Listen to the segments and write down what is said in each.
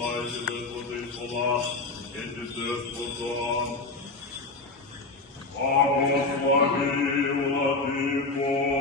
Elijah, Господи, пола, Єдине спосон. Благослови, Владико.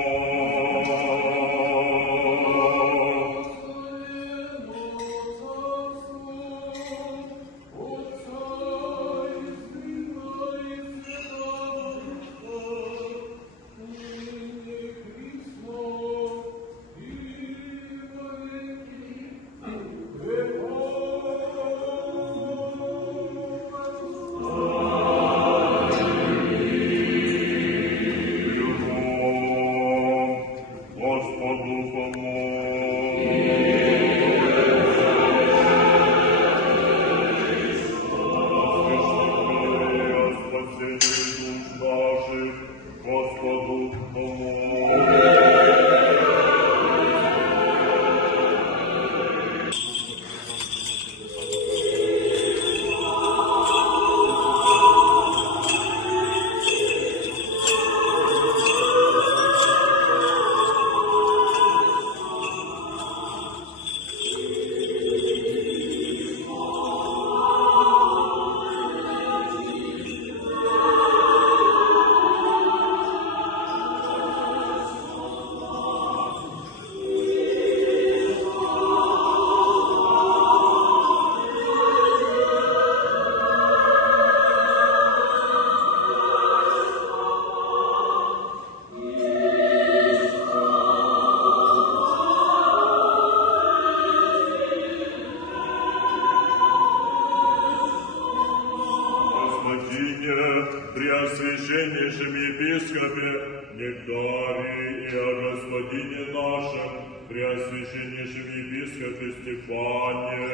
Преосвященнейшем епископе Нектарии и о Господине нашем, Преосвященнейшем епископе Стефане,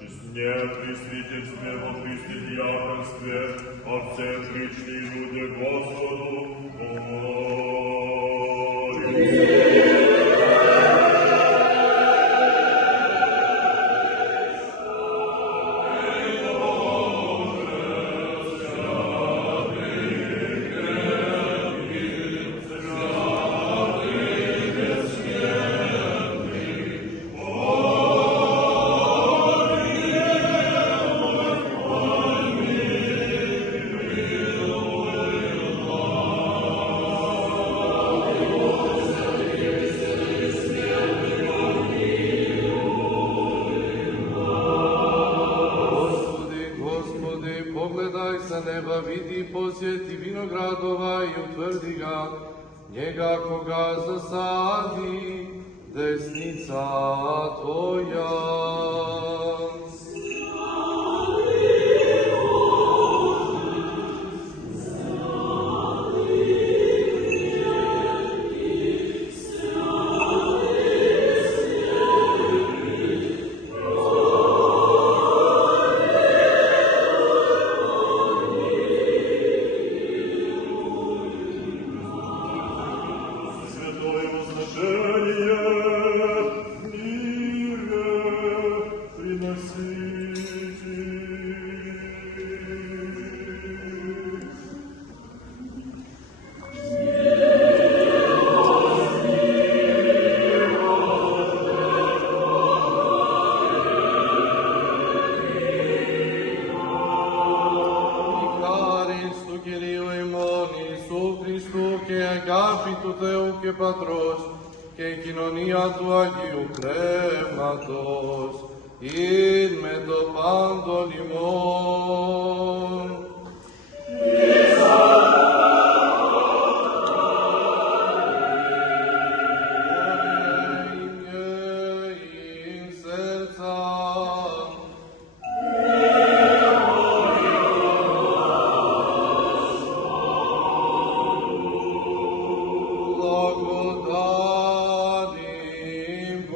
честне при свидетельстве во Христе диаконстве, о всех прични люди Господу, помолимся. Neba vidi, posjeti vinogradova i utvrdi ga, njega koga zasadi, desnica tvoja. και Πατρός και η κοινωνία του Αγίου Πνεύματος ειν με το πάντων ημών.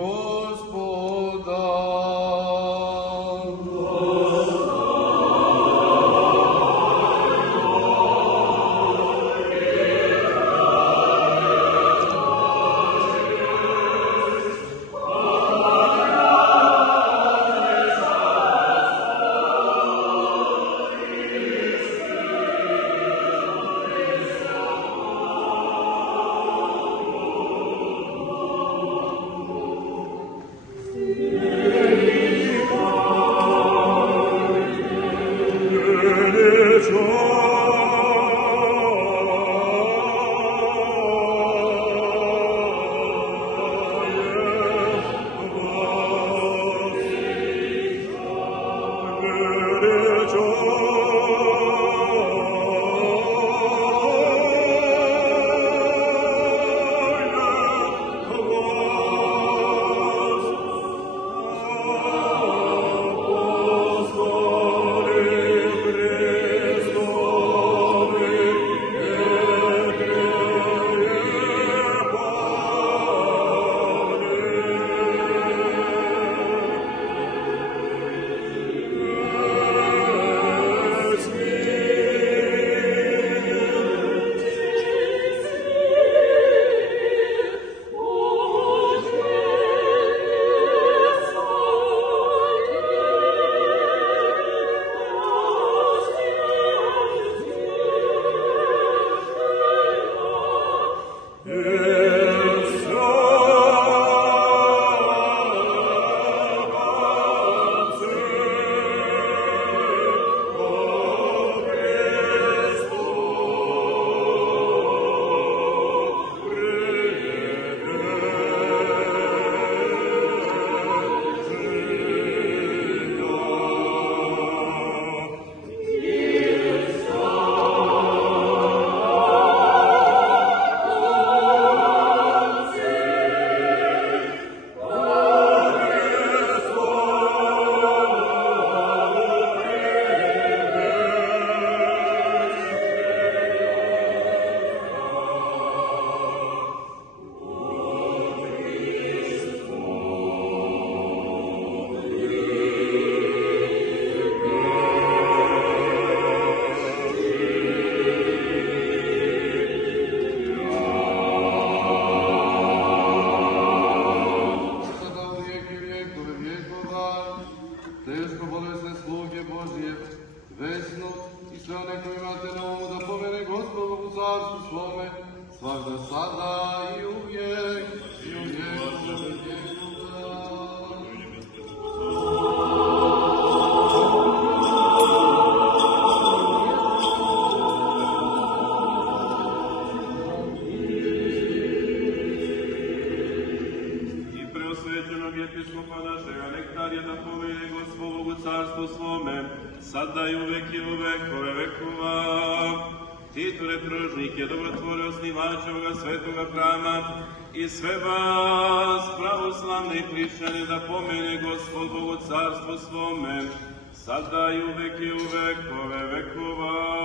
Господа. Teško bolesne sluge Božje, vesno i sve one koji imate na umu da pomene Gospodu u carstvu svome, svakda sada i uvijek, i u vijekove vjekova. Preosvećenog episkopa našega Nektarija da povede Gospodu u carstvo svome, sada i uvek i u vekove vekova. Titule pružnike, dobrotvore osnivače ovoga svetoga hrama i sve vas, pravoslavne hrišćane, da pomene Gospod Bog u carstvo svome, sada i uvek i u vekove vekova.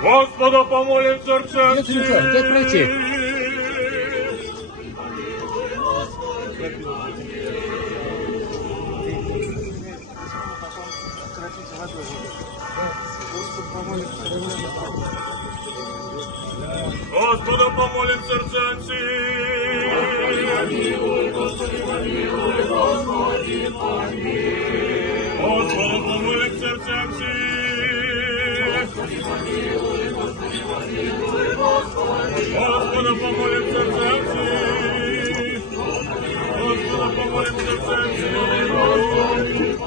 Господа помолим сердцем Дядь пройти. Господа помолим сердцем Господа помолим сердцем Господа помолим сердцем Господа помолим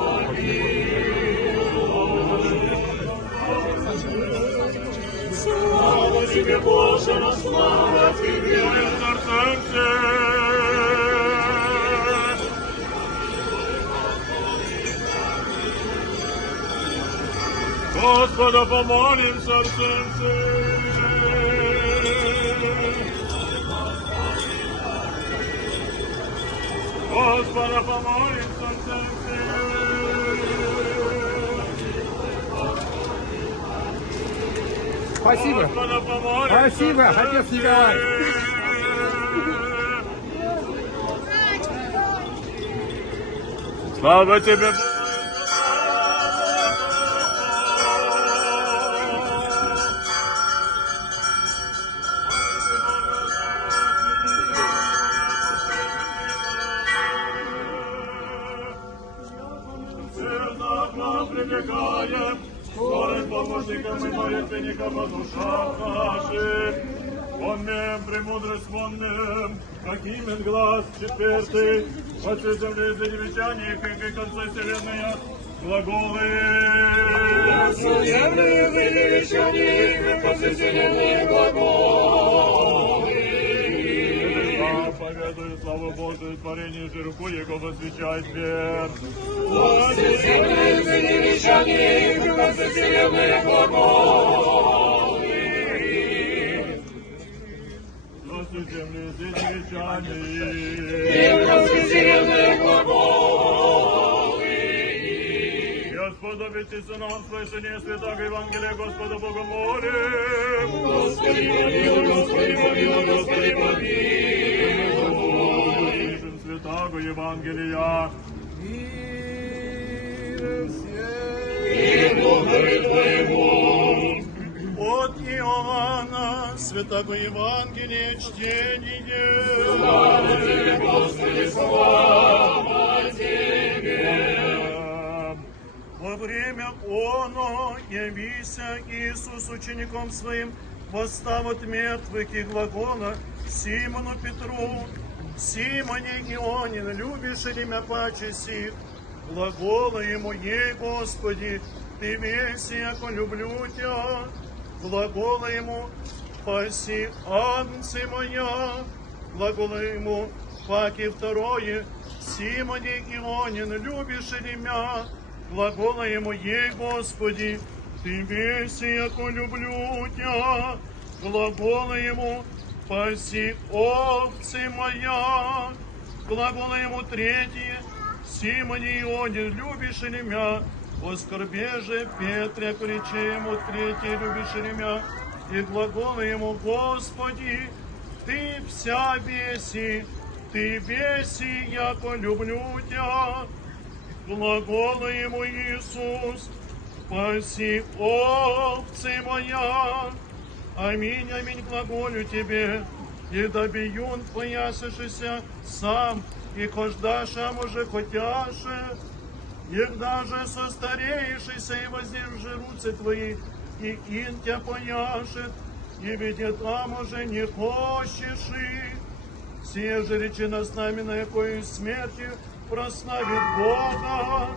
Слава тебе, Боже, на слава тебе, Господа помолим сердцем Господа помолим сердцем Спасибо. Господа помолим Спасибо, отец Николай. Слава тебе, прибегаем, скорым помощником и молитвенником о душах наших. Помним премудрость вонным, как имен глаз четвертый, отцы земли за девечане, как и концы вселенной, глаголы. Отцы земли за девечане, как концы вселенной, глаголы. Поведаю славу Божию, творение же руку Его возвещает вверх. Отцы земли за девечане, как концы вселенной, глаголы. Отцы земли за девечане, как концы вселенной, глаголы. Господи, нам слышание святого Евангелия, Господа Бога молим. Господи, помилуй, Господи, помилуй, Господи, помилуй. Слышим святого Евангелия. И Духове Твоему. От Иоанна, святого Евангелия, чтение. Слава Тебе, Господи, слава Тебе. Во время оно явися Иисус учеником своим, восстав от мертвых и глагола Симону Петру: Симоне Ионин, любишь ли меня паче сих? Глагола ему: Ей, Господи, Ты весь, яко люблю Тебя. Глагола ему: Паси агнцы моя. Глагола ему: Паки второе: Симоне Ионин, любишь ли меня? Глагола ему: Ей, Господи, Ты весь, яко люблю Тебя. Глагола ему: Паси овцы моя. Глагола ему третье: Симоне Ионин, любишь ли меня? Оскорбе же Петре, кричи ему третье: любишь ли меня? И глагола ему: Господи, Ты вся веси, Ты веси, яко люблю Тебя. Глагола ему Иисус: Паси овцы моя. Аминь, аминь, глаголю Тебе, и добиюн поясышися сам, и хождаша може хотяше, и даже состареешься и воздержи руцы Твои, и ин Тя пояшет, и ведь там уже не хочешь и. Сие же речено с нами, на якою смерти прославит Бога,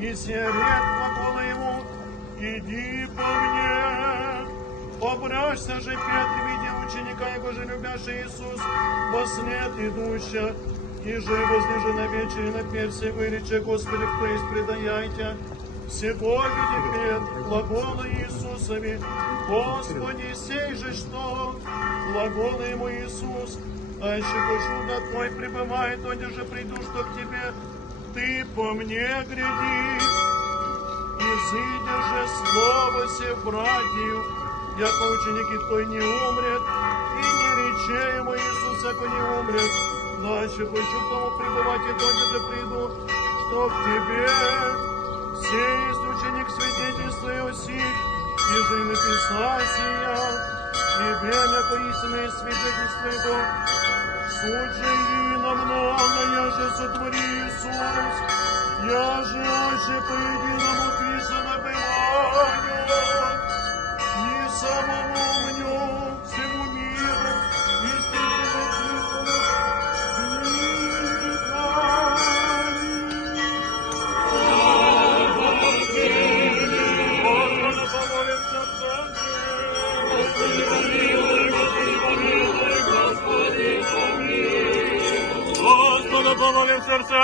и сие рек глагола ему: Иди по мне. Обращся же Петр, видя ученика его же любящий Иисус, во след идуща, и же возлежа на вечере на персе, вырече: Господи, кто есть, предаяйте. Всего видя Петр глагола Иисусови: Господи, сей же что? Глагола ему Иисус: А еще слуга Твой пребывает, он же приду, что к Тебе. ты по мне гряди, изыдешь же слово се братьев, яко ученики твой не умрет, и не рече ему Иисус, яко не умрет, иначе хочу к тому пребывать, и только же приду, что в тебе все есть ученик свидетельствуя сих, и же написал сия, тебе, яко истинное свидетельство его, суть же и на много, я же сотвори Иисус, я же още по единому Христа набываю, и самому мне, всему миру, истинно Господа помолим сердце.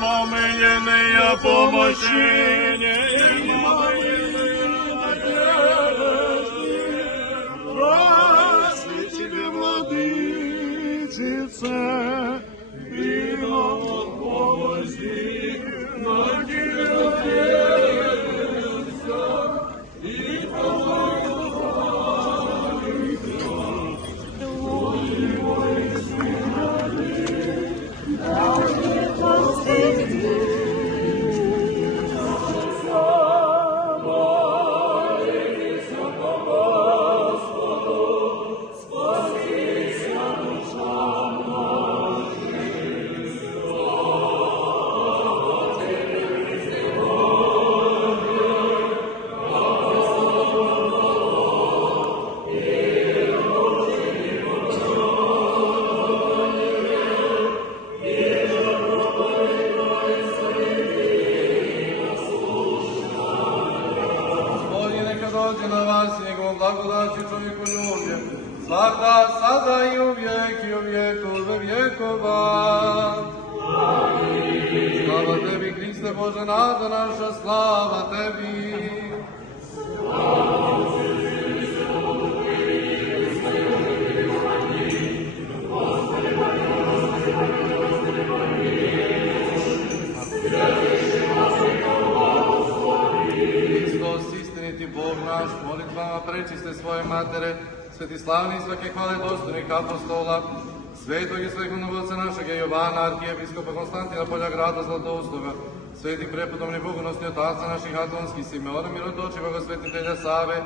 Моменная помощи, не Праздник тебе, владычице, вино помощи, на тебе и на вас, и Неговом благодати човеколюбие, всегда, сада и у веков векова. Слава Теби, Христе Боже, нада наша, слава Теби. Бог наш, молитвама пречисте своje matere, sveti slavni i svake hvale dostojnih apostola, svetog i svehovnog našeg Jovana, arhijepiskopa Konstantina Poljagrada Zlatoustoga, svetih prepodobnih bogonosni otaca naših atonskih Simeona Mirotočivoga, svetitelja Save,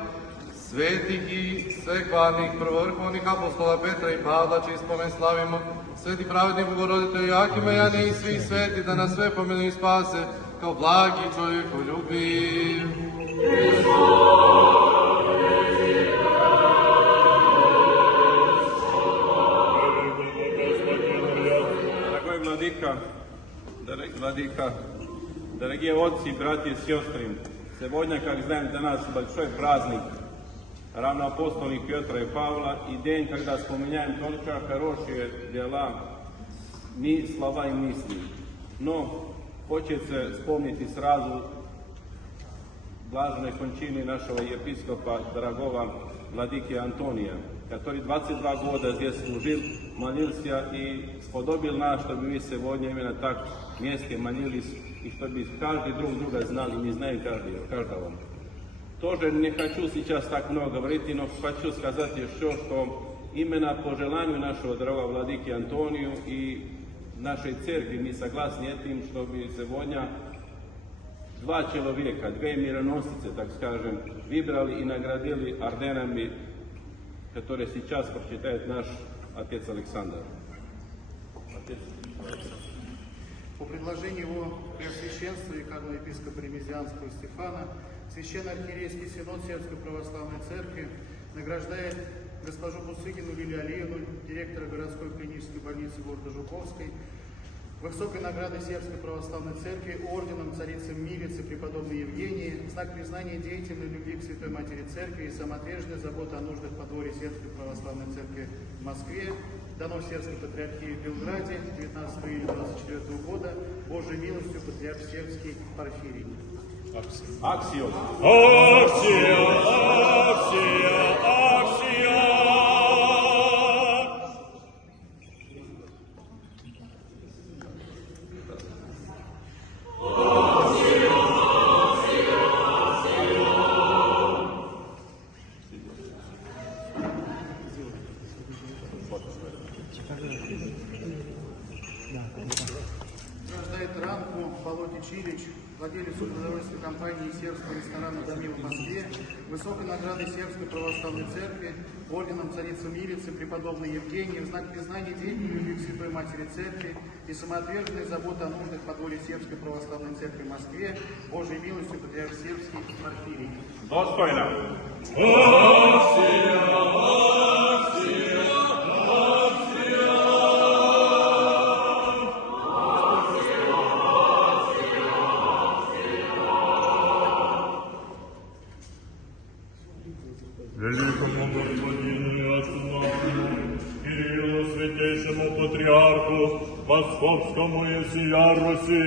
svetih i svekvarnih prvovrhovnih apostola Petra i Pavla, čiji spomen slavimo, sveti pravedni Bogoroditelj Jakima, Jane i svih sveti, da nas sve pomenu i spase, kao blagi čovjekoljubiv. Владыка, дорогие отцы, братья и сестры, сегодня, как знаем, для нас большой праздник равноапостольных Петра и Павла, и день, когда вспоминаем только хорошие дела, не слова и мысли. Но хочется вспомнить сразу блаженной кончины нашего епископа, дорогого владыки Антония, который 22 года здесь служил, молился и сподобил нас, чтобы мы сегодня именно так вместе молились, и чтобы каждый друг друга знал, и не знаем каждого. Тоже не хочу сейчас так много говорить, но хочу сказать еще, что именно по желанию нашего дорогого владыки Антонию и нашей церкви мы согласны этим, чтобы сегодня два человека, две мироносицы, так скажем, выбрали и наградили орденами, которые сейчас прочитает наш отец Александр. По предложению его Преосвященства Викарного епископа Ремезианского Стефана, Священно-архиерейский синод Сербской православной церкви награждает госпожу Бусыгину Лилию Алиевну, директора городской клинической больницы города Жуковской, высокой награды Сербской Православной Церкви орденом Царицы Милицы преподобной Евгении, в знак признания деятельной любви к Святой Матери Церкви и самоотверженной заботы о нуждах подворья Сербской Православной Церкви в Москве, дано в Сербской Патриархии в Белграде 19 июля 1924 года Божьей милостью Патриарх Сербский Порфирий. Аксия! Аксия! Аксия! Награждает Ранку Володя Чилич, владелец продовольственной компании сербского ресторана «Дамил» в Москве, высокой награды Сербской Православной Церкви, орденом Царицы Милицы преподобной Евгении, в знак признания деятельной любви к Святой Матери Церкви и самоотверженной заботы о нуждах подворья Сербской Православной Церкви в Москве, Божьей милостью Патриарх Сербский Порфирий. Достойно. Великому Господину и Отцу нашему, Кириллу, Святейшему Патриарху, Московскому и всея Руси,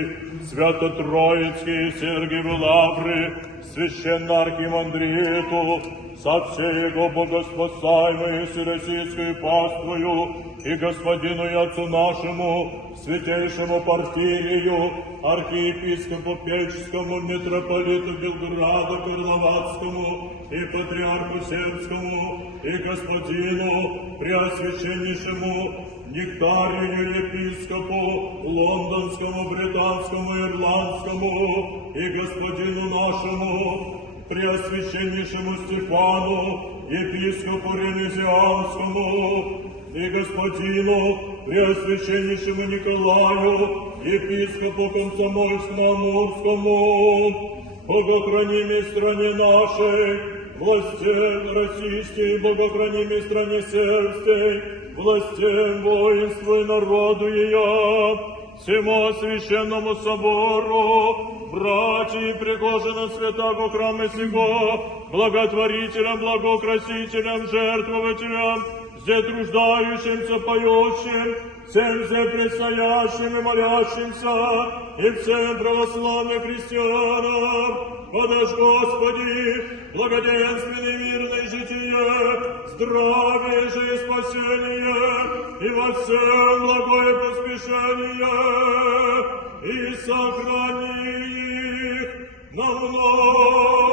Свято-Троицкий Сергиеву Лавры, Священно-Архимандриту, со всей его богоспасаемой всероссийской паствою, и Господину и Отцу нашему, Святейшему Порфирию, архиепископу Печскому, митрополиту Белграда Карловацкому и Патриарху Сербскому, и Господину Преосвященнейшему Нектарию епископу Лондонскому, Британскому, Ирландскому, и Господину нашему Преосвященнейшему Стефану, епископу Ренезианскому, и Господину Преосвященнейшему Николаю, епископу Комсомольскому, Амурскому, богохраними стране нашей, властям российской, богохраними стране сербской, властям воинству и народу ее, всему священному собору, братья и прихожанам святаго храма сего, благотворителям, благокрасителям, жертвователям, все труждающимся, поющим, всем все предстоящим и молящимся, и всем православным христианам, подашь, Господи, благоденственное мирное житие, здравие же и спасение, и во всем благое поспешение, и сохрани их на много